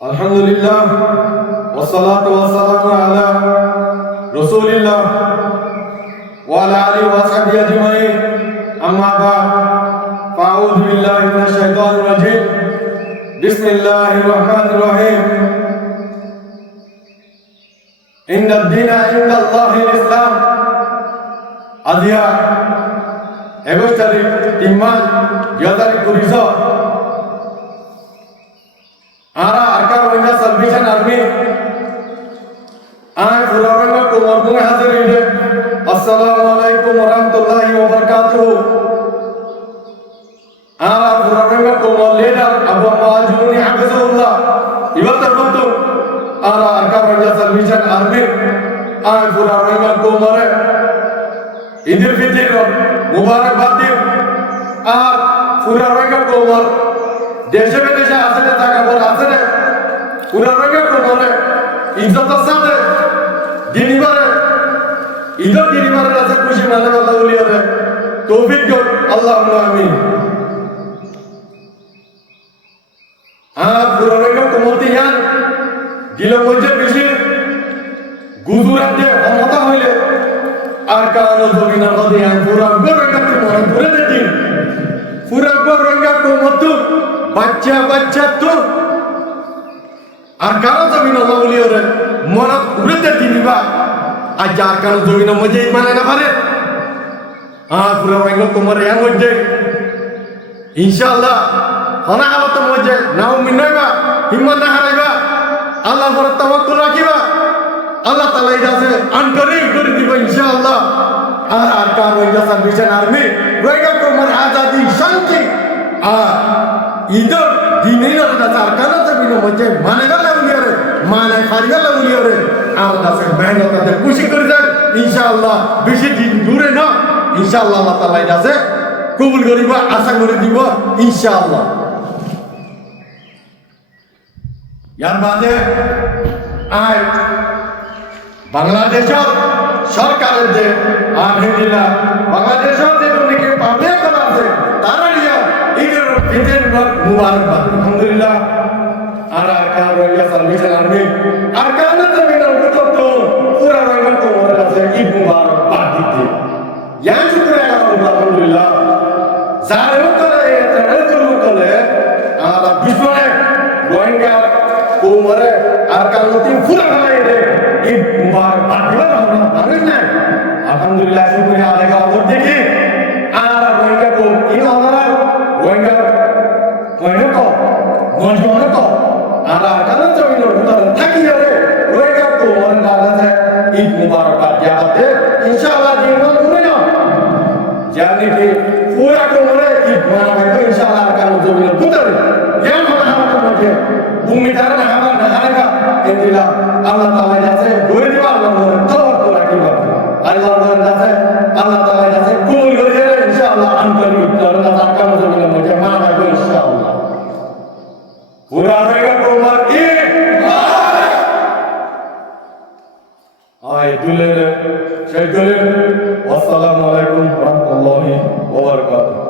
আলহামদুলিল্লাহ ওয়াসসালাতু ওয়াসসালামু আলা রাসূলিল্লাহ ওয়া আলা আলিহি ওয়া সাহবিহি আজমাইন আম্মা বা'দ ফাআউযু বিল্লাহি মিনাশ শাইতানির রাজীম বিসমিল্লাহির রহমানির রহিম ইন্নাদ দীনা ইনদাল্লাহিল ইসলাম আজিয়া 21 তারিখ 3 মাস 2024 Ara Arka Rohingya Salvation Army I Furaranga Kumar Hazir Inde Assalamu alaikum warahmatullahi wabarakatuh Ara Furaranga Kumar leader Abu Majuni Hafizullah Ibatar Bantu Ara Arka Rohingya Salvation Army I Furaranga Kumar Idil Fitr Mubarak Badir Ar Furaranga Kumar দেশে বিদেশে আছে টাকা বল আছে রে পুরা রঙের কোমরে ইজ্জতের সাথে দিনবারে ঈদের দিনবারে আছে খুশি মানে আল্লাহ বলিয়া রে তৌফিক দিও আল্লাহুম্মা আমিন পুরা রঙের কোমরতে ইয়ান দিলের মধ্যে বেশি গুজরাটে ক্ষমতা হইলে আর কারণ জমিনের মধ্যে ইয়ান পুরা রঙের কোমর ধরে দিন পুরা রঙের কোমর তো বাচ্চা তো আর কারো জমিন আল্লাহ বলি ওরে মন উড়েতে দিনিবা আর যার কারো জমিন মজে মানে না পারে পুরো রঙ তোমার এর মধ্যে ইনশাআল্লাহ হনা হালত মজে নাও মিনাইবা হিম্মত না হারাইবা আল্লাহর উপর তাওয়াক্কুল রাখিবা আল্লাহ তাআলা ইজাজে আনকরিম করে দিব ইনশাআল্লাহ আর কার রঙা সার্ভিসেন আর্মি রঙা তোমার আজাদি শান্তি ঈদের দিনের দাসার কানা জমিন মধ্যে মানে গেলে উলিয়ারে মানে ফারি গেলে উলিয়ারে আর দাসের মেহনত তাদের খুশি করে দেন ইনশাআল্লাহ বেশি দিন দূরে না ইনশাআল্লাহ আল্লাহ তাআলা দাসে কবুল করিব আশা করে দিব ইনশাআল্লাহ ইয়ার বাদে আয় বাংলাদেশের সরকারের যে আলহামদুলিল্লাহ বাংলাদেশের যে অনেকে পাবলিক করা আছে তারা ঈদের মুবারকবাদ আলহামদুলিল্লাহ আর কার রঙা সার্ভিসেন আর্মি আর কানা জমিনের ভিতর তো পুরা রঙের কোমর আছে ঈদ মুবারকবাদ দিতে ইয়ান শুকরিয়া আলহামদুলিল্লাহ যারা করে তারা করে আর বিশ্বনে রঙা কোমরে আর কানতি পুরা বানাই দে ঈদ মুবারকবাদ দিবা না আলহামদুলিল্লাহ শুকরিয়া আলাইকা আল্লাহ দেখি আর রঙা কোম ইন আমরা রঙা Ara kanan jaminar hutan taki yare roega ko wanda lase Eid Mubarak jabate insyaallah diman purena yani ki pura ko mare Eid Mubarak ko insyaallah kanan jaminar hutan yang mana ko mujhe bumi tarana hamar nahaga endila Allah taala jase doi diba Allah tawakkul rakiba Allah jase Allah taala jase kubul kore insyaallah ankari tarana kanan jaminar mujhe mana ko insyaallah pura roega ko Assalamualaikum warahmatullahi wabarakatuh.